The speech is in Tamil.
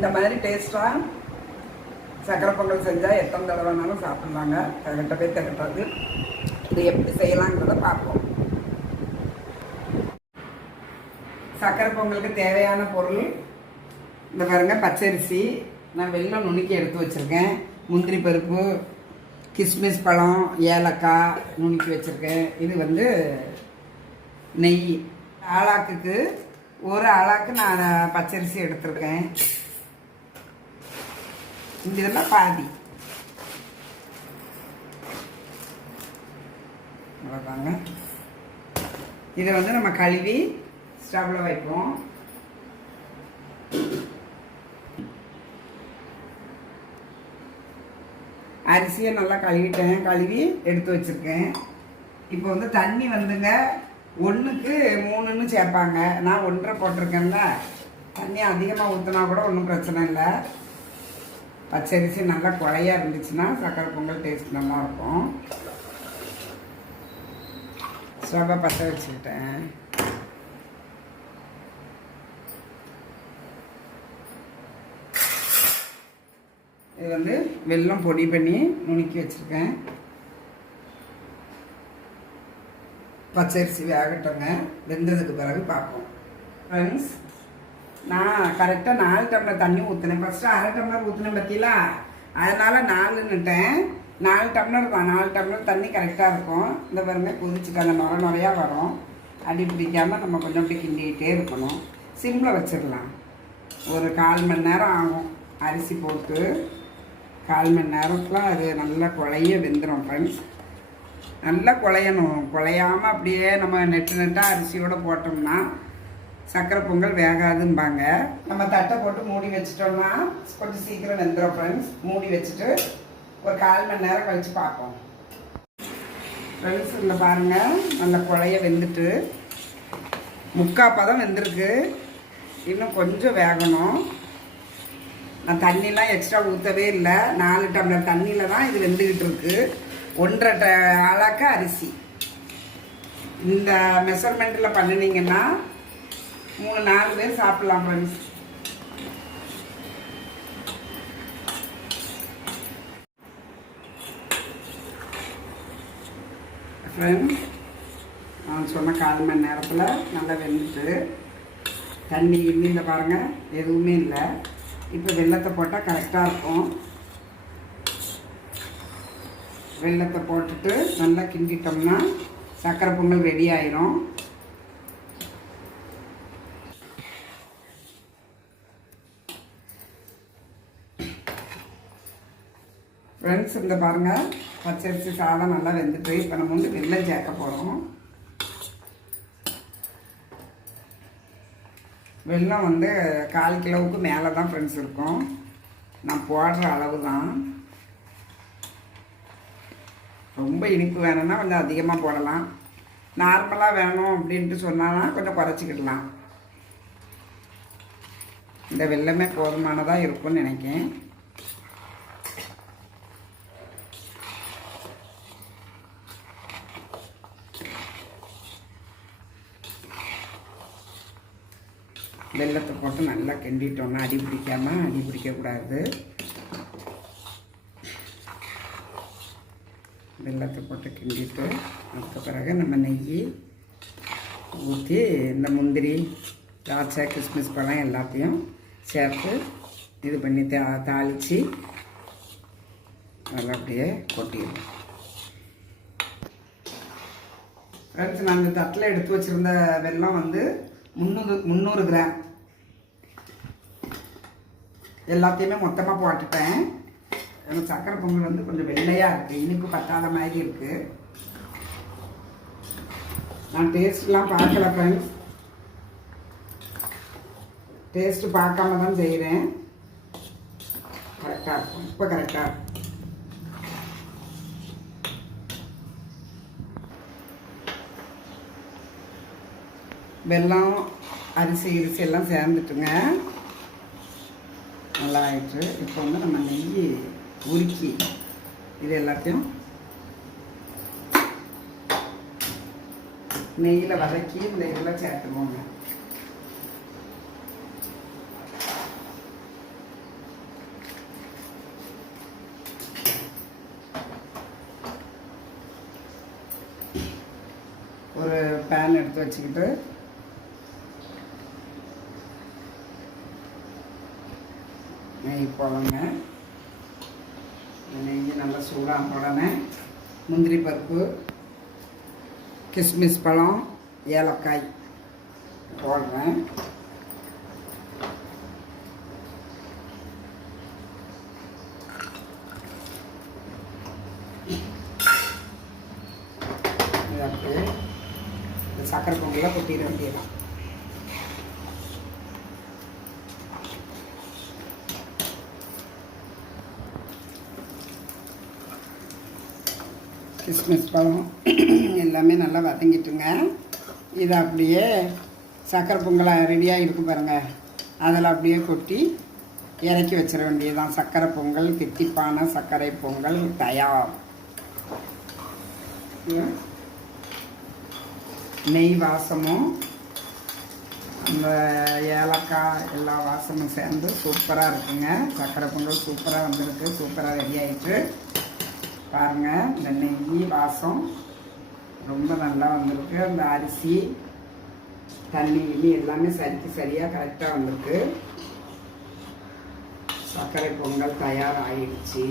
இந்த மாதிரி டேஸ்ட்டாக சக்கரை பொங்கல் செஞ்சால் எத்தனை தடவை வேணாலும் சாப்பிட்லாங்க. போய் திகட்டாது இது எப்படி செய்யலாங்கிறத பார்ப்போம். சக்கரை பொங்கலுக்கு தேவையான பொருள் இந்த பாருங்க பச்சரிசி. நான் வெல்லம் நுணுக்கி எடுத்து வச்சுருக்கேன். முந்திரி பருப்பு கிஸ்மிஸ் பழம் ஏலக்காய் நுணுக்கி வச்சுருக்கேன். இது வந்து நெய். ஆளாக்குக்கு ஒரு ஆளாக்கு நான் பச்சரிசி எடுத்திருக்கேன். இந்த இதெல்லாம் பாதி. அவ்வளோதாங்க இதை வந்து நம்ம கழுவி ஸ்டவ்வில் வைப்போம். அரிசியை நல்லா கழுவிட்டேன். கழுவி எடுத்து வச்சுருக்கேன். இப்போ வந்து தண்ணி வந்துங்க. ஒன்றுக்கு மூணுன்னு சேர்ப்பாங்க. நான் ஒன்றரை போட்டிருக்கேன்ல. தண்ணி அதிகமாக ஊற்றினா கூட ஒன்றும் பிரச்சனை இல்லை. பச்சரிசி நல்லா குழையா இருந்துச்சுன்னா சக்கரை பொங்கல் டேஸ்ட் நல்லா இருக்கும். சோபா பற்ற வச்சுக்கிட்டேன். இது வந்து வெல்லம் பொடி பண்ணி நுணுக்கி வச்சுருக்கேன். பச்சரிசி வேகட்டோங்க. வெந்ததுக்கு பிறகு பார்ப்போம். ஃப்ரெண்ட்ஸ் நான் கரெக்டாக நாலு டம்ளர் தண்ணி ஊற்றினேன் ஃபஸ்ட்டு அரை டம்ளர் ஊற்றினேன் பார்த்தீங்களா அதனால் நாலுன்னுட்டேன். நாலு டம்ளர் தான் நாலு டம்ளர் தண்ணி கரெக்டாக இருக்கும். இந்த பாருங்க கொதிச்சுக்கு அந்த நுர நுறையா வரும். அடி பிடிக்காமல் நம்ம கொஞ்சம் அப்படி கிண்டிக்கிட்டே இருக்கணும். சிம்மில் வச்சிடலாம். ஒரு கால் மணி நேரம் ஆகும். அரிசி போட்டு கால் மணி நேரத்தில் அது நல்லா குழைய வெந்துடும் ஃப்ரெண்ட்ஸ் நல்லா குழையணும். குழையாமல் அப்படியே நம்ம நெட்டு நெட்டாக அரிசியோட போட்டோம்னா சக்கரை பொங்கல் வேகாதும்பாங்க. நம்ம தட்டை போட்டு மூடி வச்சுட்டோம்னா கொஞ்சம் சீக்கிரம் வெந்துடும் ஃப்ரெண்ட்ஸ் மூடி வச்சுட்டு ஒரு கால் மணி நேரம் கழித்து பார்ப்போம். ஃப்ரெண்ட்ஸ் இந்த பாருங்கள் நல்லா குழைய வெந்துட்டு முக்கால் பதம் வெந்திருக்கு. இன்னும் கொஞ்சம் வேகணும். நான் தண்ணிலாம் எக்ஸ்ட்ரா ஊற்றவே இல்லை. நாலு டம்ளர் தண்ணியில் தான் இது வெந்துக்கிட்டு இருக்கு. ஒன்றரை ட அரிசி. இந்த மெஷர்மெண்ட்டில் பண்ணினீங்கன்னா மூணு நாலு பேர் சாப்பிட்லாம் ஃப்ரெண்ட்ஸ் ஃப்ரெண்ட்ஸ் நான் சொன்ன கால் மணி நேரத்தில் நல்லா வெந்துட்டு தண்ணி இன்னில் பாருங்கள் எதுவுமே இல்லை. இப்போ வெள்ளத்தை போட்டால் கரெக்டாக இருக்கும். வெள்ளத்தை போட்டுட்டு நல்லா கிண்டிட்டோம்னா சக்கரை பொங்கல் ரெடி ஆயிரும். ஃப்ரெண்ட்ஸ் இந்த பாருங்கள் பச்சரிசி சாதம் நல்லா வெந்துட்டு இப்போ நம்ம வந்து வெள்ளம் சேர்க்க போகிறோம் வெள்ளம் வந்து கால் கிலோவுக்கு மேலே தான் ஃப்ரெண்ட்ஸ் இருக்கும். நான் போடுற அளவு தான் ரொம்ப இனிப்பு வேணும்னா கொஞ்சம் அதிகமாக போடலாம். நார்மலாக வேணும் அப்படின்ட்டு சொன்னானா கொஞ்சம் குறைச்சிக்கிடலாம். இந்த வெள்ளமே போதுமானதாக இருக்கும்னு நினைக்கிறேன் வெள்ளத்தை போட்டு நல்லா கிண்டிட்டோம்னா அடி பிடிக்காம அடி பிடிக்கக்கூடாது. வெள்ளத்தை போட்டு கிண்டிட்டு அதுக்கு பிறகு நம்ம நெய் ஊற்றி இந்த முந்திரி திராட்சை கிஸ்மிஸ் பழம் எல்லாத்தையும் சேர்த்து இது பண்ணி தா தாளித்து நல்லா அப்படியே கொட்டிடுவோம் அடுத்து நான் இந்த தட்டில் எடுத்து வச்சுருந்த வெல்லம் வந்து முந்நூறு முந்நூறு கிராம். எல்லாத்தையுமே மொத்தமாக போட்டுட்டேன். சக்கரை பொங்கல் வந்து கொஞ்சம் வெள்ளையாக இருக்குது இனிப்பு பத்தாத மாதிரி இருக்குது நான் டேஸ்ட்லாம் பார்க்கல ஃப்ரெண்ட்ஸ் டேஸ்ட்டு பார்க்காம தான் செய்கிறேன் கரெக்டாக இருக்கும். இப்போ கரெக்டாக இருக்கும். வெல்லம் அரிசி அரிசி எல்லாம் சேர்ந்துட்டுங்க. நல்லா ஆயிட்டு இப்போ வந்து நம்ம நெய் உருக்கி இது எல்லாத்தையும் நெய்யில் வதக்கி இந்த இதெல்லாம் சேர்த்துக்கோங்க. ஒரு பேன் எடுத்து வச்சுக்கிட்டு நெய் போடுங்க நெய் நல்லா சூடாக உடனே முந்திரி பருப்பு கிஸ்மிஸ் பழம் ஏலக்காய் போடுறேன். இது அப்படியே இந்த சக்கரை பொங்கலை கொட்டிட வேண்டியதான் கிஸ்மிஸ் பழம் எல்லாமே நல்லா வதங்கிட்டுங்க. இதை அப்படியே சக்கரை பொங்கலாக ரெடியாக இருக்கு பாருங்கள் அதில் அப்படியே கொட்டி இறக்கி வச்சிட வேண்டியதுதான். சக்கரை பொங்கல் தித்திப்பான சர்க்கரை பொங்கல் தயார். நெய் வாசமும் அந்த ஏலக்காய் எல்லா வாசமும் சேர்ந்து சூப்பராக இருக்குங்க. சர்க்கரை பொங்கல் சூப்பராக வந்திருக்கு. சூப்பராக ரெடி ஆயிட்டு பாருங்கள் இந்த நெய் வாசம் ரொம்ப நல்லா வந்திருக்கு. அந்த அரிசி தண்ணி இனி எல்லாமே சரிக்கு சரியாக கரெக்டாக வந்திருக்கு. சர்க்கரை பொங்கல் தயார் ஆயிடுச்சு